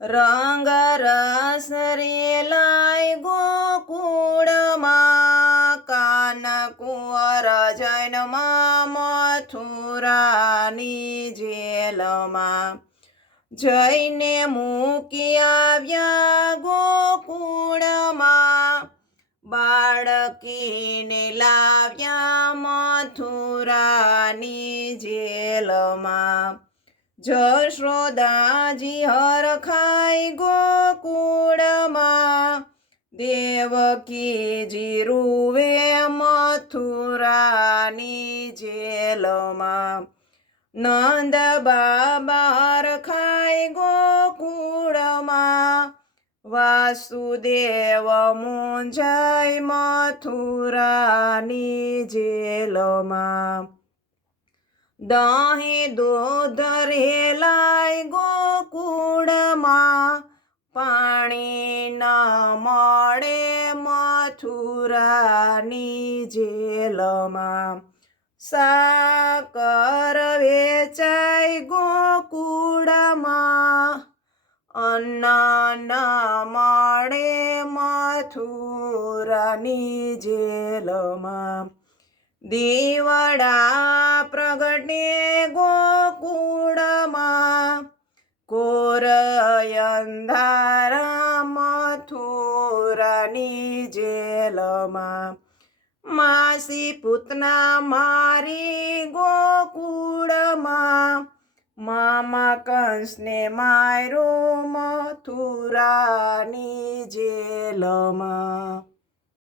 રંગ રસ રેલાય ગોકુળમાં, કાન કુંવર જૈનમાં મથુરાની જેલમાં. જઈને મૂકી આવ્યા ગોકુળમાં, બાળકીને લાવ્યા મથુરાની જેલમાં. જશોદાજી હરખાઈ ગોકુળમાં, દેવકીજી રૂવે મથુરાની જેલમાં. નંદ બાબા હરખાઈ ગોકુળમાં, વાસુદેવ મુંજાઈ મથુરાની જેલમાં. દહીં દૂધ રેલાય ગોકુળમાં, પાણી ન મળે મથુરાની જેલમાં. સાકર વેચાય ગોકુળમાં, અન્ન ન મળે મથુરાની જેલમાં. દીવડા પ્રગટે ગોકુળમાં કોરયંધારા મથુરાની જેલમાં માસી પૂતના મારી ગોકુળમાં મામા કંસને મારો મથુરાની જેલમાં